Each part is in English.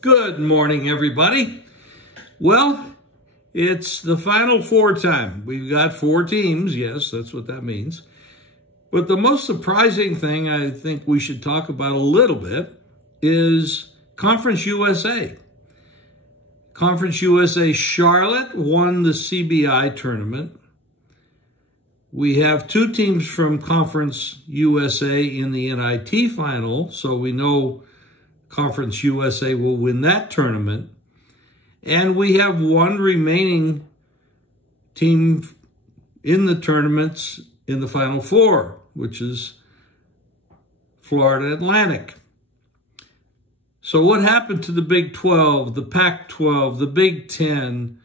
Good morning, everybody. Well, it's the Final Four time. We've got 4 teams. Yes, that's what that means. But the most surprising thing I think we should talk about a little bit is Conference USA. Conference USA Charlotte won the CBI tournament. We have 2 teams from Conference USA in the NIT final, so we know Conference USA will win that tournament. And we have 1 remaining team in the tournaments in the Final Four, which is Florida Atlantic. So what happened to the Big 12, the Pac-12, the Big 10?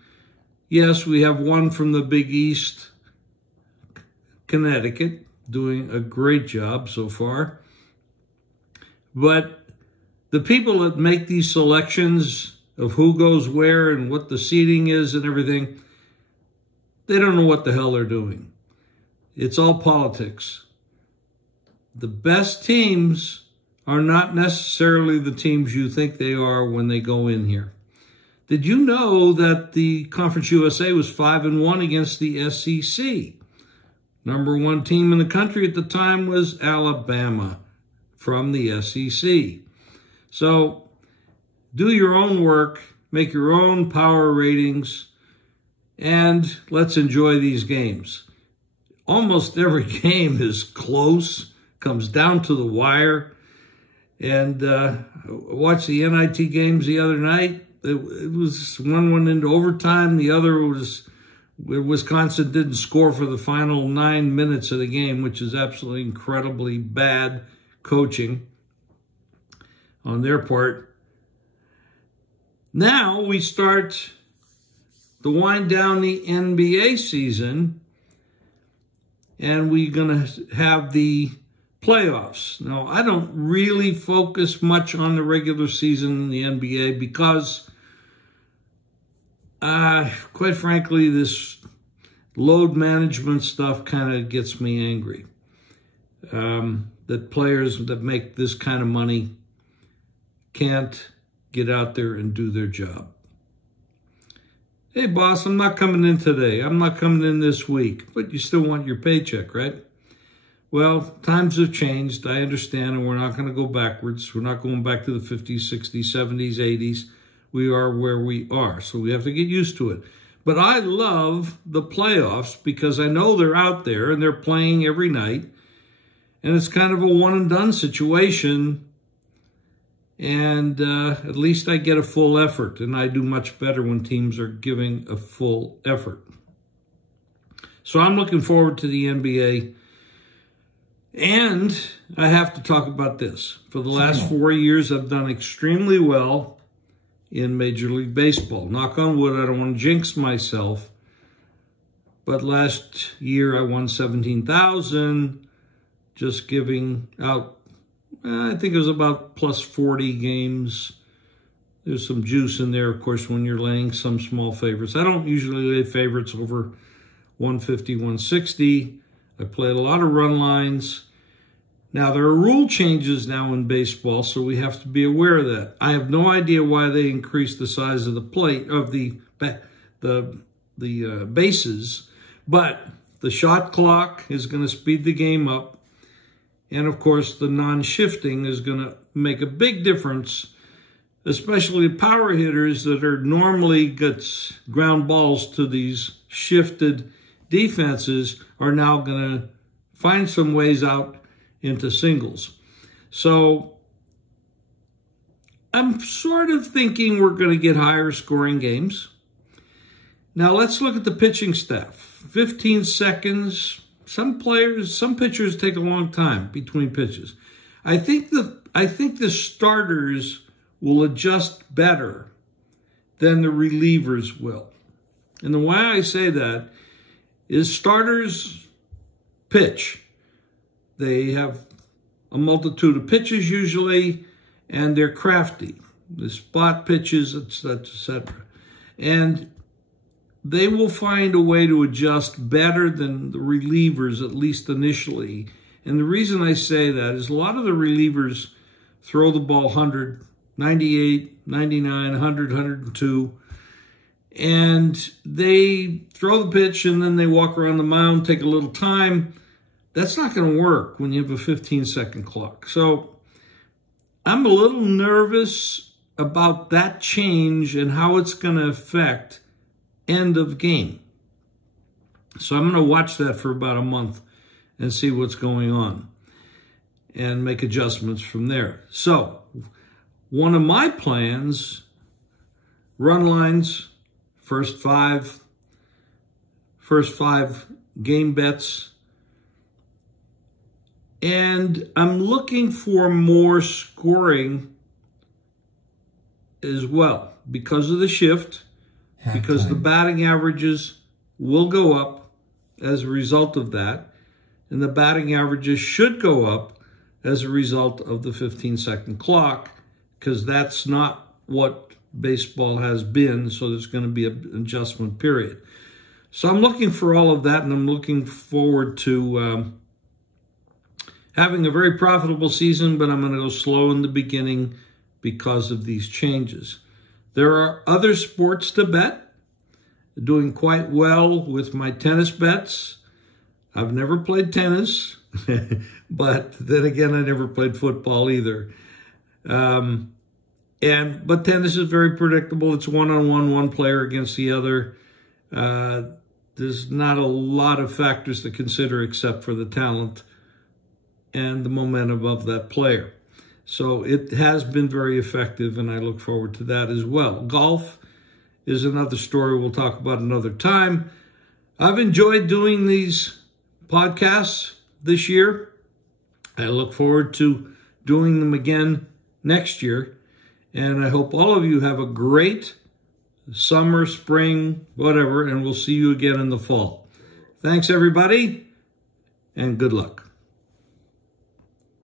Yes, we have 1 from the Big East, Connecticut, doing a great job so far. But the people that make these selections of who goes where and what the seating is and everything, they don't know what the hell they're doing. It's all politics. The best teams are not necessarily the teams you think they are when they go in here. Did you know that the Conference USA was 5-1 against the SEC? Number 1 team in the country at the time was Alabama from the SEC. So do your own work, make your own power ratings, and let's enjoy these games. Almost every game is close, comes down to the wire. And I watched the NIT games the other night. It was one went into overtime. The other was Wisconsin didn't score for the final 9 minutes of the game, which is absolutely incredibly bad coaching on their part. Now we start to wind down the NBA season, and we're going to have the playoffs. Now, I don't really focus much on the regular season in the NBA because, quite frankly, this load management stuff kind of gets me angry. That players that make this kind of money can't get out there and do their job. Hey, boss, I'm not coming in today. I'm not coming in this week. But you still want your paycheck, right? Well, times have changed. I understand, and we're not going to go backwards. We're not going back to the 50s, 60s, 70s, 80s. We are where we are, so we have to get used to it. But I love the playoffs because I know they're out there and they're playing every night. And it's kind of a one-and-done situation. And at least I get a full effort, and I do much better when teams are giving a full effort. So I'm looking forward to the NBA. And I have to talk about this. For the last 4 years, I've done extremely well in Major League Baseball. Knock on wood, I don't want to jinx myself. But last year, I won $17,000 just giving out. I think it was about plus 40 games. There's some juice in there, of course, when you're laying some small favorites. I don't usually lay favorites over 150, 160. I played a lot of run lines. Now, there are rule changes now in baseball, so we have to be aware of that. I have no idea why they increased the size of the plate, of the bases, but the shot clock is going to speed the game up. And, of course, the non-shifting is going to make a big difference, especially power hitters that are normally gets ground balls to these shifted defenses are now going to find some ways out into singles. So I'm sort of thinking we're going to get higher scoring games. Now let's look at the pitching staff. 15 seconds. Some pitchers take a long time between pitches. I think the starters will adjust better than the relievers will. And the way I say that is starters pitch. They have a multitude of pitches usually, and they're crafty. The spot pitches, etc. And they will find a way to adjust better than the relievers, at least initially. And the reason I say that is a lot of the relievers throw the ball 100, 98, 99, 100, 102. And they throw the pitch and then they walk around the mound, take a little time. That's not going to work when you have a 15-second clock. So I'm a little nervous about that change and how it's going to affect end of game. So I'm going to watch that for about a month and see what's going on and make adjustments from there. So one of my plans, run lines, first five game bets, and I'm looking for more scoring as well because of the shift, because the batting averages will go up as a result of that, and the batting averages should go up as a result of the 15-second clock, because that's not what baseball has been, so there's going to be an adjustment period. So I'm looking for all of that, and I'm looking forward to having a very profitable season, but I'm going to go slow in the beginning because of these changes. There are other sports to bet. Doing quite well with my tennis bets. I've never played tennis, but then again, I never played football either. But tennis is very predictable. It's one-on-one, one player against the other. There's not a lot of factors to consider except for the talent and the momentum of that player. So it has been very effective, and I look forward to that as well. Golf is another story we'll talk about another time. I've enjoyed doing these podcasts this year. I look forward to doing them again next year. And I hope all of you have a great summer, spring, whatever, and we'll see you again in the fall. Thanks, everybody, and good luck.